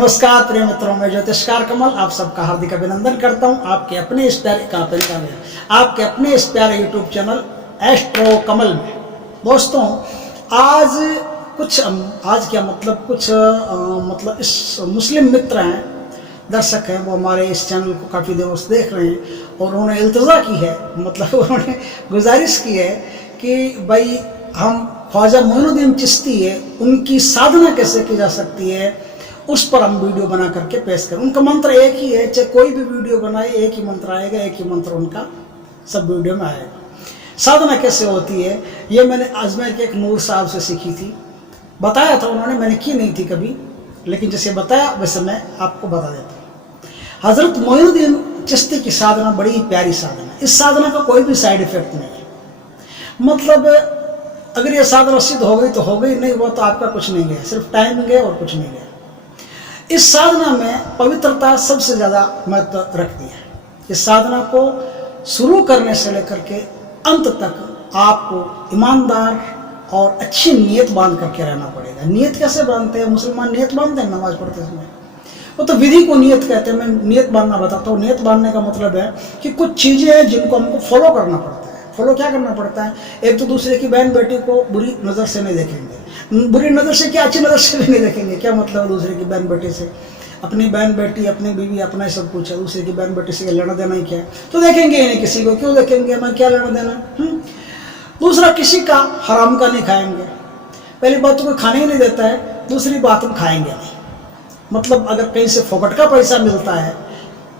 नमस्कार प्रिय मित्रों, मैं ज्योतिषकार कमल आप सबका हार्दिक अभिनंदन करता हूं। आपके अपने इस प्यारे आपके अपने इस प्यारे यूट्यूब चैनल एस्ट्रो कमल में। दोस्तों, आज क्या मतलब मतलब इस मुस्लिम मित्र हैं, दर्शक हैं, वो हमारे इस चैनल को काफ़ी दिनों से देख रहे हैं और उन्होंने इल्तजा की है, मतलब उन्होंने गुजारिश की है कि भाई हम ख्वाजा मोइनुद्दीन चिश्ती है, उनकी साधना कैसे की जा सकती है, उस पर हम वीडियो बना करके पेश करें। उनका मंत्र एक ही है, चाहे कोई भी वीडियो बनाए एक ही मंत्र आएगा, एक ही मंत्र उनका सब वीडियो में आएगा। साधना कैसे होती है ये मैंने अजमेर के एक नूर साहब से सीखी थी, बताया था उन्होंने, मैंने की नहीं थी कभी, लेकिन जैसे बताया वैसे मैं आपको बता देता हूँ। हजरत मोइनुद्दीन चिश्ती की साधना बड़ी प्यारी साधना है। इस साधना का कोई भी साइड इफेक्ट नहीं है, मतलब अगर ये साधना सिद्ध हो गई तो हो गई, नहीं हुआ तो आपका कुछ नहीं गया, सिर्फ टाइम गया और कुछ नहीं गया। इस साधना में पवित्रता सबसे ज़्यादा महत्व रखती है। इस साधना को शुरू करने से लेकर के अंत तक आपको ईमानदार और अच्छी नीयत बांध करके रहना पड़ेगा। नीयत कैसे बांधते हैं मुसलमान? नीयत बांधते हैं नमाज पढ़ते समय, वो तो विधि को नीयत कहते हैं। मैं नीयत बांधना बताता हूँ। नीयत बांधने का मतलब है कि कुछ चीज़ें हैं जिनको हमको फॉलो करना पड़ता है। फॉलो क्या करना पड़ता है? एक तो दूसरे की बहन बेटी को बुरी नज़र से नहीं देखेंगे, बुरी नज़र से क्या, अच्छी नज़र से भी नहीं देखेंगे। क्या मतलब है दूसरे की बहन बेटी से? अपनी बहन बेटी, अपनी बीवी, अपना ही सब कुछ है, दूसरे की बहन बेटी से लेना देना ही क्या है? तो देखेंगे ही नहीं किसी को। क्यों देखेंगे? मैं क्या लेना देना। दूसरा, किसी का हराम का नहीं खाएंगे। पहली बात तो कोई खाने ही नहीं देता है, दूसरी बात हम खाएंगे नहीं। मतलब अगर कहीं से फोकट का पैसा मिलता है,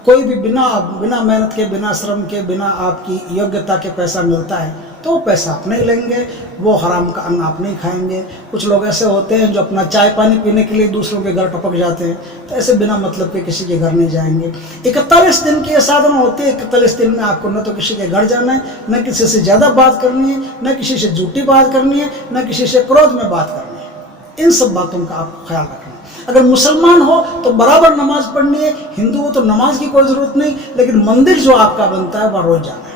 कोई भी बिना मेहनत के, बिना श्रम के, बिना आपकी योग्यता के पैसा मिलता है तो पैसा आप नहीं लेंगे, वो हराम का अन्न आप नहीं खाएंगे। कुछ लोग ऐसे होते हैं जो अपना चाय पानी पीने के लिए दूसरों के घर टपक जाते हैं, तो ऐसे बिना मतलब के किसी के घर नहीं जाएंगे। 41 दिन की ये साधना होती है। 41 दिन में आपको न तो किसी के घर जाना है, न किसी से ज़्यादा बात करनी है, न किसी से झूठी बात करनी है, न किसी से क्रोध में बात करनी है। इन सब बातों का आपको ख्याल रखना है। अगर मुसलमान हो तो बराबर नमाज पढ़नी है, हिंदू हो तो नमाज की कोई ज़रूरत नहीं, लेकिन मंदिर जो आपका बनता है वह रोज़ जाना है।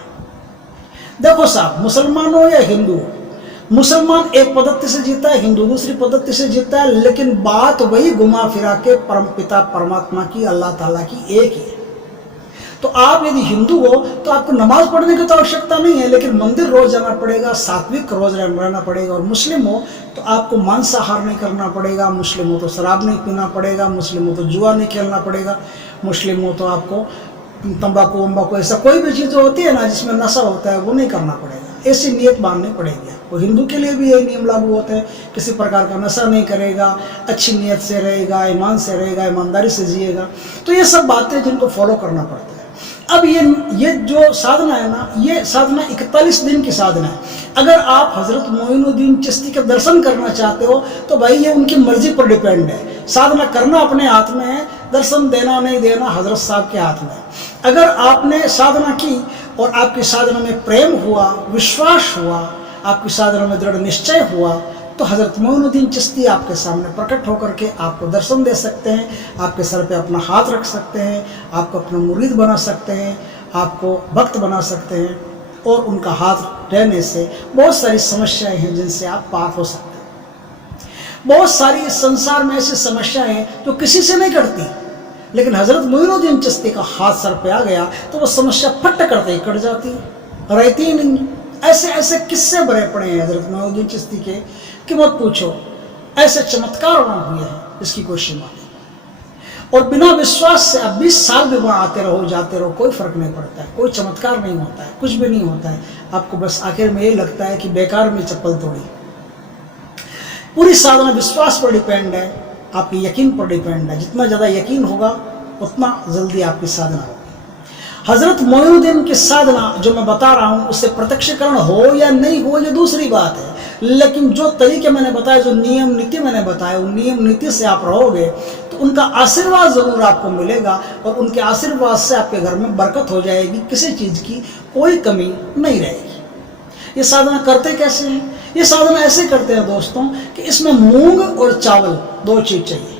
देखो साहब, मुसलमान हो या हिंदू हो, मुसलमान एक पद्धति से जीता है, हिंदू दूसरी पद्धति से जीता है, लेकिन बात वही घुमा फिरा के परम पिता परमात्मा की, अल्लाह ताला की एक ही है। तो आप यदि हिंदू हो तो आपको नमाज पढ़ने की तो आवश्यकता नहीं है, लेकिन मंदिर रोज जाना पड़ेगा, सात्विक रोज रहना पड़ेगा। और मुस्लिम हो तो आपको मांसाहार नहीं करना पड़ेगा, मुस्लिम हो तो शराब नहीं पीना पड़ेगा, मुस्लिम हो तो जुआ नहीं खेलना पड़ेगा, मुस्लिम हो तो आपको तंबाकू वम्बाकू ऐसा कोई भी चीज़ होती है ना जिसमें नशा होता है वो नहीं करना पड़ेगा। ऐसी नियत माननी पड़ेगी आपको। हिंदू के लिए भी यही नियम लागू होते हैं, किसी प्रकार का नशा नहीं करेगा, अच्छी नियत से रहेगा, ईमान से रहेगा, ईमानदारी से जिएगा। तो ये सब बातें जिनको फॉलो करना पड़ता है। अब ये जो साधना है ना, ये साधना 41 दिन की साधना है। अगर आप हजरत मोइनुद्दीन चिश्ती के दर्शन करना चाहते हो तो भाई ये उनकी मर्जी पर डिपेंड है। साधना करना अपने हाथ में है, दर्शन देना नहीं देना हजरत साहब के हाथ में है। अगर आपने साधना की और आपकी साधना में प्रेम हुआ, विश्वास हुआ, आपकी साधना में दृढ़ निश्चय हुआ, तो हजरत मोइनुद्दीन चिश्ती आपके सामने प्रकट होकर के आपको दर्शन दे सकते हैं, आपके सर पे अपना हाथ रख सकते हैं, आपको अपना मुरीद बना सकते हैं, आपको भक्त बना सकते हैं, और उनका हाथ रहने से बहुत सारी समस्याएं हैं जिनसे आप पार हो सकते हैं। बहुत सारी इस संसार में ऐसी समस्याएं हैं जो किसी से नहीं करती, लेकिन हजरत मोइनुद्दीन चिश्ती का हाथ सर पे आ गया तो वो समस्या फट करते ही कट जाती, रहती ही नहीं। ऐसे ऐसे किस्से भरे पड़े हैं हजरत मोइनुद्दीन चिश्ती के कि मत पूछो। ऐसे चमत्कार वहाँ हुए हैं, इसकी कोई सीमा नहीं। और बिना विश्वास से आप 20 साल भी वहाँ आते रहो जाते रहो, कोई फर्क नहीं पड़ता है, कोई चमत्कार नहीं होता है, कुछ भी नहीं होता है। आपको बस आखिर में ये लगता है कि बेकार में चप्पल तोड़ी। पूरी साधना विश्वास पर डिपेंड है, आपके यकीन पर डिपेंड है। जितना ज़्यादा यकीन होगा उतना जल्दी आपकी साधना होगी। हजरत मोइनुद्दीन की साधना जो मैं बता रहा हूँ उससे प्रत्यक्षीकरण हो या नहीं हो ये दूसरी बात है, लेकिन जो तरीके मैंने बताए, जो नियम नीति मैंने बताया, उन नियम नीति से आप रहोगे तो उनका आशीर्वाद जरूर आपको मिलेगा, और उनके आशीर्वाद से आपके घर में बरकत हो जाएगी, किसी चीज़ की कोई कमी नहीं रहेगी। ये साधना करते कैसे हैं? ये साधना ऐसे करते हैं दोस्तों कि इसमें मूंग और चावल दो चीज़ चाहिए,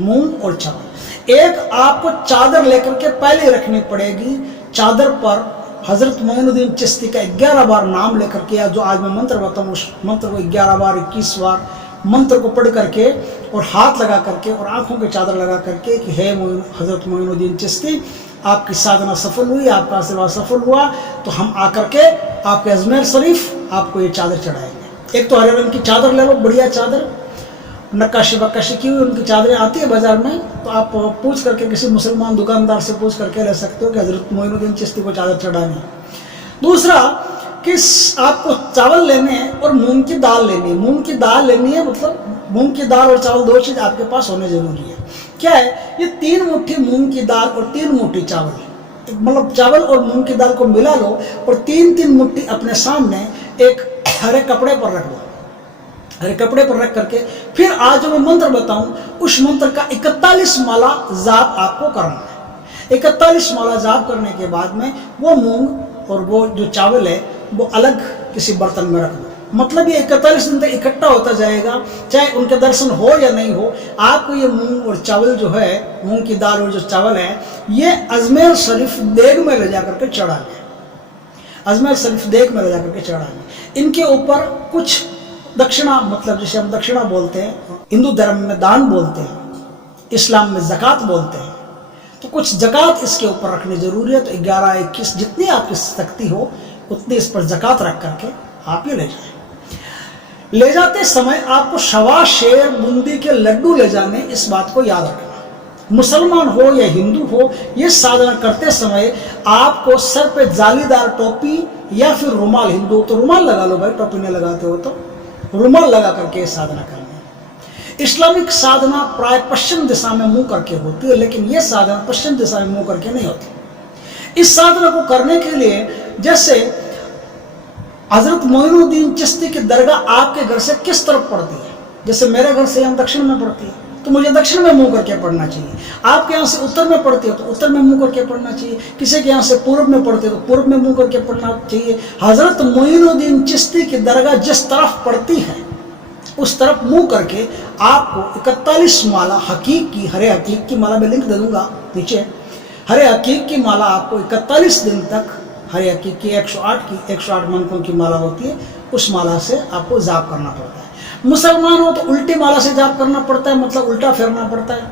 मूंग और चावल। एक आपको चादर लेकर के पहले रखनी पड़ेगी, चादर पर हजरत मोइनुद्दीन चिश्ती का 11 बार नाम लेकर के, या जो आज मैं मंत्र बताऊँ उस मंत्र को 11 बार 21 बार मंत्र को पढ़ करके और हाथ लगा करके और आंखों की चादर लगा करके कि हे हज़रत मोइनुद्दीन चिश्ती, आपकी साधना सफल हुई, आपका आशीर्वाद सफल हुआ, तो हम आकर के आपके अजमेर शरीफ आपको ये चादर चढ़ाएंगे। एक तो हरे रंग की चादर ले लो, बढ़िया चादर, नक्काशी बक्काशी की हुई उनकी चादरें आती है बाजार में, तो आप पूछ करके किसी मुसलमान दुकानदार से पूछ करके ले सकते हो कि हज़रत मोइनुद्दीन चिश्ती को चादर चढ़ानी है। दूसरा कि आपको चावल लेने हैं और मूंग की दाल लेनी है। मूंग की दाल लेनी है मतलब मूंग की दाल और चावल दो चीज़ आपके पास होने जरूरी है। क्या है, ये 3 मुट्ठी मूंग की दाल और 3 मुट्ठी चावल, मतलब चावल और मूंग की दाल को मिला लो और 3-3 मुट्ठी अपने सामने एक हरे कपड़े पर रख दो। हरे कपड़े पर रख करके फिर आज जो मैं मंत्र बताऊं उस मंत्र का 41 माला जाप आपको करना है। 41 माला जाप करने के बाद में वो मूंग और वो जो चावल है वो अलग किसी बर्तन में रख दो। मतलब ये 41 दिन तक इकट्ठा होता जाएगा, चाहे उनके दर्शन हो या नहीं हो, आपको ये मूंग और चावल जो है, मूंग की दाल और जो चावल है, ये अजमेर शरीफ देग में ले जाकर के चढ़ाएंगे। अजमेर शरीफ देग में ले जाकर के चढ़ाएंगे। इनके ऊपर कुछ दक्षिणा, मतलब जिसे हम दक्षिणा बोलते हैं, हिंदू धर्म में दान बोलते हैं, इस्लाम में ज़कात बोलते हैं, तो कुछ ज़कात इसके ऊपर रखनी जरूरी है। तो 11-21 जितनी आपकी शक्ति हो उतनी इस पर ज़कात रख करके आप ये ले जाएं। ले जाते समय आपको 1.25 शेर बूंदी के लड्डू ले जाने, इस बात को याद रखना। मुसलमान हो या हिंदू हो, ये साधना करते समय आपको सर पे जालीदार टोपी या फिर रुमाल, हिंदू तो रुमाल लगा लो भाई, टोपी नहीं लगाते हो तो रुमाल लगा करके ये साधना करनी है। इस्लामिक साधना प्राय पश्चिम दिशा में मुंह करके होती है, लेकिन ये साधना पश्चिम दिशा में मुंह करके नहीं होती। इस साधना को करने के लिए जैसे हजरत मोइनुद्दीन चिश्ती की दरगाह आपके घर से किस तरफ पड़ती है, जैसे मेरे घर से यहाँ दक्षिण में पड़ती है तो मुझे दक्षिण में मुंह करके पढ़ना चाहिए। आपके यहाँ से उत्तर में पड़ती है तो उत्तर में मुंह करके पढ़ना चाहिए। किसी के यहाँ से पूर्व में पड़ती है तो पूर्व में मुंह करके पढ़ना चाहिए। हजरत मोइनुद्दीन चिश्ती की दरगाह जिस तरफ पड़ती है उस तरफ मुंह करके आपको 41 माला हकीक की, हरे हकीक की माला, मैं लिंक दे दूंगा नीचे, हरे हकीक की माला आपको 41 दिन तक, हरे हकीक की 108 मनकों की माला होती है, उस माला से आपको जाप करना पड़ता है। मुसलमान हो तो उल्टी माला से जाप करना पड़ता है, मतलब उल्टा फेरना पड़ता है।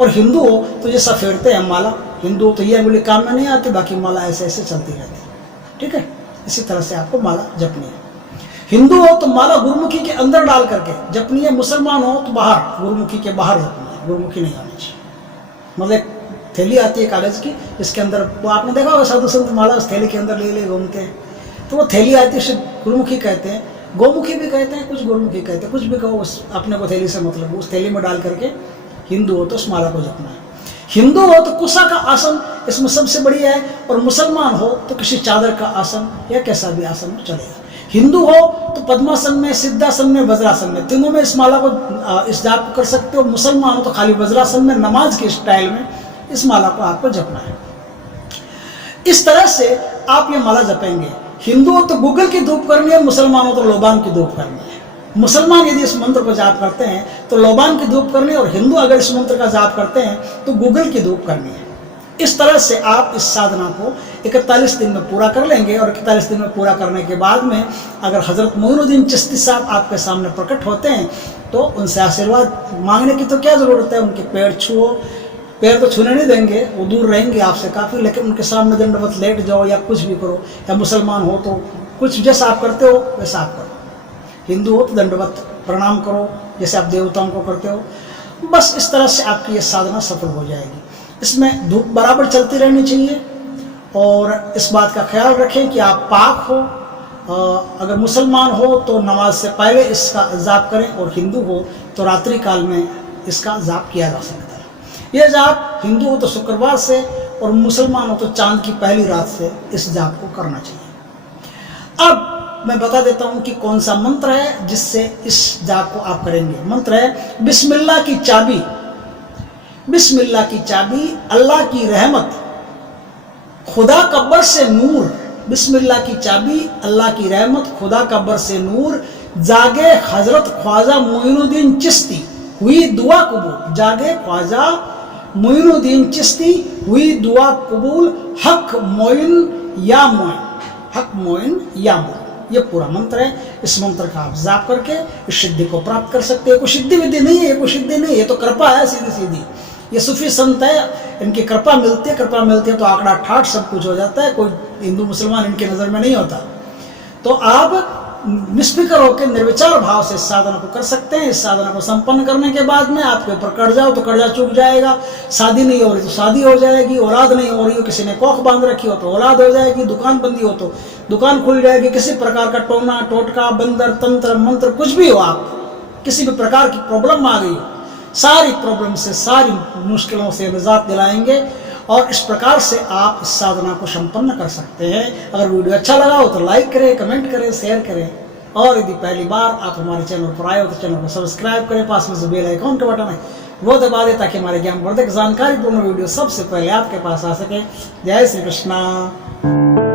और हिंदू हो तो जैसा फेरते हैं माला, हिंदू हो तो ये अंगुली काम में नहीं आती, बाकी माला ऐसे ऐसे चलती रहती है। ठीक है, इसी तरह से आपको माला जपनी है। हिंदू हो तो माला गुरुमुखी के अंदर डाल करके जपनी है, मुसलमान हो तो बाहर, गुरुमुखी के बाहर जपनी है, गुरुमुखी नहीं आनी चाहिए। मतलब एक थैली आती है कागज की, इसके अंदर वो आपने देखा होगा साधु संत माला उस थैली के अंदर ले घूमते हैं, तो वो थैली आती है, उसे गुरुमुखी कहते हैं, गोमुखी भी कहते हैं, कुछ गुरुमुखी कहते हैं, कुछ भी कहो, उस अपने को थैली से मतलब उस थैली में डाल करके हिंदू हो तो उस माला को जपना है। हिंदू हो तो कुसा का आसन इसमें सबसे बढ़िया है, और मुसलमान हो तो किसी चादर का आसन या कैसा भी आसन चलेगा। हिंदू हो तो पद्मासन में, सिद्धासन में, वज्रासन में, तीनों में इस माला को, इस जाप को कर सकते हो। मुसलमान हो तो खाली वज्रासन में, नमाज के स्टाइल में इस माला को आपको जपना है। इस तरह से आप ये माला जपेंगे। हिंदू हो तो गूगल की धूप करनी है, मुसलमान हो तो लोबान की धूप करनी है। मुसलमान यदि इस मंत्र को जाप करते हैं तो लोबान की धूप करनी है, और हिंदू अगर इस मंत्र का जाप करते हैं तो गूगल की धूप करनी है। इस तरह से आप इस साधना को 41 दिन में पूरा कर लेंगे, और 41 दिन में पूरा करने के बाद में अगर हजरत मोइनुद्दीन चिश्ती साहब आपके सामने प्रकट होते हैं तो उनसे आशीर्वाद मांगने की तो क्या ज़रूरत है, उनके पैर छुओ। पैर तो छूने नहीं देंगे, वो दूर रहेंगे आपसे काफ़ी, लेकिन उनके सामने दंडवत लेट जाओ या कुछ भी करो। या मुसलमान हो तो कुछ जैसा आप करते हो वैसा आप करो, हिंदू हो तो दंडवत प्रणाम करो जैसे आप देवताओं को करते हो। बस इस तरह से आपकी ये साधना सफल हो जाएगी। इसमें धूप बराबर चलती रहनी चाहिए, और इस बात का ख्याल रखें कि आप पाक हो। अगर मुसलमान हो तो नमाज से पहले इसका जाप करें, और हिंदू हो तो रात्रि काल में इसका जाप किया जा सकता है। यह जाप हिंदू हो तो शुक्रवार से, और मुसलमान हो तो चांद की पहली रात से इस जाप को करना चाहिए। अब मैं बता देता हूं कि कौन सा मंत्र है जिससे इस जाप को आप करेंगे। मंत्र है बिस्मिल्लाह की चाबी। बिस्मिल्लाह की चाबी, अल्लाह की रहमत, खुदा का बरस से नूर। बिस्मिल्लाह की चाबी, अल्लाह की रहमत, खुदा का बरस से नूर। जागे हजरत ख्वाजा मोइनुद्दीन चिश्ती, हुई दुआ कबूल। जागे ख्वाजा मोइनुद्दीन चिश्ती, हुई दुआ कबूल। हक मोइन या मोइन, हक मोइन या मोइन। ये पूरा मंत्र है। इस मंत्र का आप जाप करके इस सिद्धि को प्राप्त कर सकते हैं। कोई सिद्धि विद्धि नहीं है, ये कोई सिद्धि नहीं है, ये तो कृपा है सीधी सीधी। ये सूफी संत है, इनकी कृपा मिलती है, कृपा मिलती है तो आंकड़ा ठाठ सब कुछ हो जाता है। कोई हिंदू मुसलमान इनकी नज़र में नहीं होता। तो आप निष्फिक्र होकर निर्विचार भाव से इस साधना को कर सकते हैं। इस साधना को संपन्न करने के बाद में आपके ऊपर कर्जा हो तो कर्जा चूक जाएगा, शादी नहीं हो रही तो शादी हो जाएगी, औलाद नहीं हो रही हो, किसी ने कोख बांध रखी हो तो औलाद हो जाएगी, दुकान बंदी हो तो दुकान खुल जाएगी। किसी प्रकार का टोना टोटका बंदर तंत्र मंत्र कुछ भी हो, आप किसी भी प्रकार की प्रॉब्लम आ गई, सारी प्रॉब्लम से सारी मुश्किलों से निजात दिलाएंगे और इस प्रकार से आप इस साधना को संपन्न कर सकते हैं। अगर वीडियो अच्छा लगा हो तो लाइक करें, कमेंट करें, शेयर करें और यदि पहली बार आप हमारे चैनल पर आए हो तो चैनल को सब्सक्राइब करें। पास में जो बेल आइकॉन का बटन है वो दबा दें ताकि हमारे ज्ञानवर्धक जानकारीपूर्ण वीडियो सबसे पहले आपके पास आ सके। जय श्री कृष्णा।